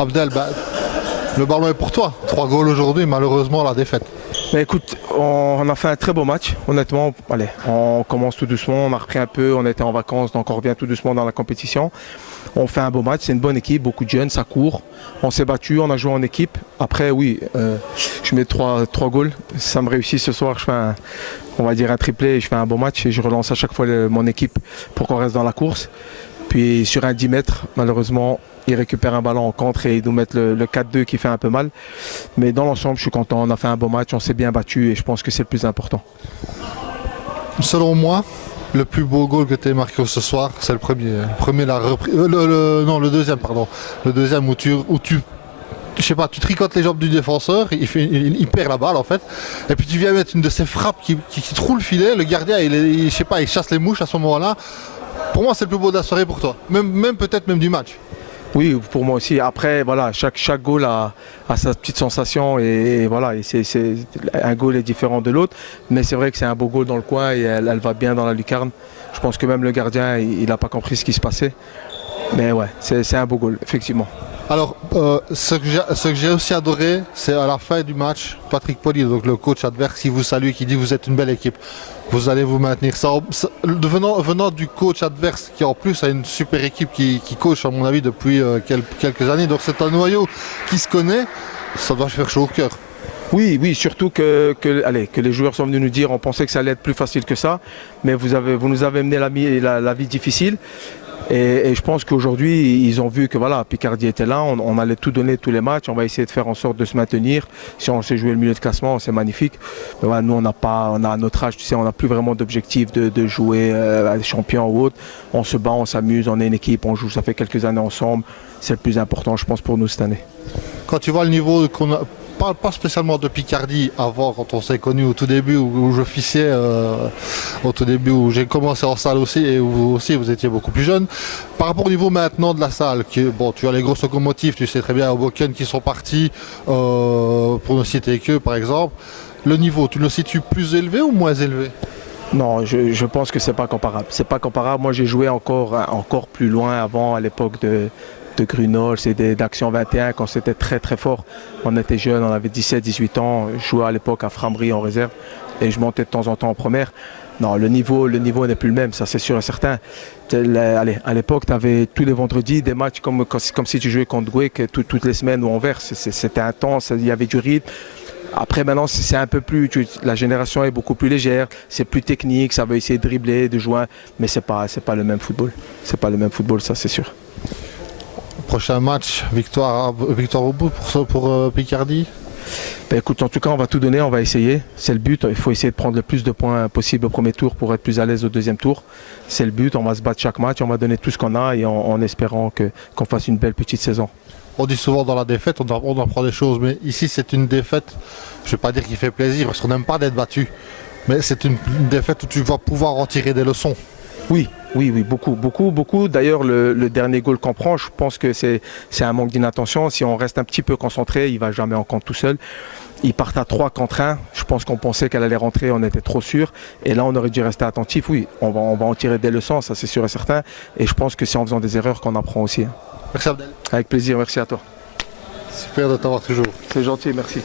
Abdel, le ballon est pour toi. 3 goals aujourd'hui, malheureusement la défaite. Mais écoute, on a fait un très beau match, honnêtement. Allez, on commence tout doucement, on a repris un peu, on était en vacances, donc on revient tout doucement dans la compétition. On fait un beau match, c'est une bonne équipe, beaucoup de jeunes, ça court. On s'est battu, on a joué en équipe. Après, oui, je mets 3 goals. Si ça me réussit ce soir, je fais on va dire un triplé, je fais un beau match et je relance à chaque fois mon équipe pour qu'on reste dans la course. Puis sur un 10 mètres, malheureusement, il récupère un ballon en contre et ils nous mettent le 4-2 qui fait un peu mal. Mais dans l'ensemble, je suis content. On a fait un beau match, on s'est bien battu et je pense que c'est le plus important. Selon moi, le plus beau goal que tu as marqué ce soir, c'est le premier. Le deuxième, pardon. Le deuxième où tu je sais pas, tu tricotes les jambes du défenseur, il perd la balle en fait, et puis tu viens mettre une de ces frappes qui trouve le filet, le gardien je sais pas, il chasse les mouches à ce moment-là. Pour moi, c'est le plus beau de la soirée pour toi, même peut-être même du match. Oui, pour moi aussi. Après, voilà, chaque goal a sa petite sensation et voilà, un goal est différent de l'autre. Mais c'est vrai que c'est un beau goal dans le coin et elle va bien dans la lucarne. Je pense que même le gardien, il n'a pas compris ce qui se passait. Mais ouais, c'est un beau goal, effectivement. Alors, ce que j'ai aussi adoré, c'est à la fin du match, Patrick Poli, donc le coach adverse, qui vous salue, qui dit vous êtes une belle équipe. Vous allez vous maintenir. Venant du coach adverse, qui en plus a une super équipe qui coach, à mon avis, depuis quelques années. Donc c'est un noyau qui se connaît, ça doit faire chaud au cœur. Oui, surtout que les joueurs sont venus nous dire, on pensait que ça allait être plus facile que ça, mais vous nous avez mené la vie difficile. Et je pense qu'aujourd'hui, ils ont vu que voilà, Picardie était là, on allait tout donner tous les matchs, on va essayer de faire en sorte de se maintenir. Si on sait jouer le milieu de classement, c'est magnifique. Mais voilà, nous, on a à notre âge, tu sais, on n'a plus vraiment d'objectif de jouer champion ou autre. On se bat, on s'amuse, on est une équipe, on joue, ça fait quelques années ensemble. C'est le plus important, je pense, pour nous cette année. Quand tu vois le niveau qu'on a, pas spécialement de Picardie avant, quand on s'est connus au tout début, où j'officiais au tout début, où j'ai commencé en salle aussi, et où vous aussi vous étiez beaucoup plus jeune. Par rapport au niveau maintenant de la salle, bon, tu as les grosses locomotives, tu sais très bien, Hoboken qui sont partis, pour ne citer que par exemple. Le niveau, tu le situes plus élevé ou moins élevé? Non, je pense que c'est pas comparable. C'est pas comparable. Moi, j'ai joué encore plus loin avant, à l'époque de Grunol, c'est d'Action 21 quand c'était très très fort. On était jeunes, on avait 17-18 ans, je jouais à l'époque à Frambry en réserve et je montais de temps en temps en première. Non, le niveau n'est plus le même, ça c'est sûr et certain. À l'époque, tu avais tous les vendredis des matchs comme si tu jouais contre Gouek toutes les semaines ou Anvers. C'était intense, il y avait du rythme. Après maintenant, c'est un peu plus, la génération est beaucoup plus légère, c'est plus technique, ça veut essayer de dribbler, de jouer, mais c'est pas le même football. C'est pas le même football, ça c'est sûr. Prochain match, victoire au bout pour Picardie? Ben écoute, en tout cas, on va tout donner, on va essayer. C'est le but. Il faut essayer de prendre le plus de points possible au premier tour pour être plus à l'aise au deuxième tour. C'est le but. On va se battre chaque match, on va donner tout ce qu'on a et en espérant qu'on fasse une belle petite saison. On dit souvent dans la défaite, on apprend des choses, mais ici c'est une défaite, je ne vais pas dire qu'il fait plaisir, parce qu'on n'aime pas d'être battu, mais c'est une défaite où tu vas pouvoir en tirer des leçons. Oui, beaucoup. D'ailleurs, le dernier goal qu'on prend, je pense que c'est un manque d'inattention. Si on reste un petit peu concentré, il ne va jamais en compte tout seul. Ils partent à 3 contre 1. Je pense qu'on pensait qu'elle allait rentrer, on était trop sûr. Et là, on aurait dû rester attentif. Oui, on va en tirer des leçons, ça c'est sûr et certain. Et je pense que c'est en faisant des erreurs qu'on apprend aussi. Merci Abdel. Avec plaisir, merci à toi. Super de t'avoir toujours. C'est gentil, merci.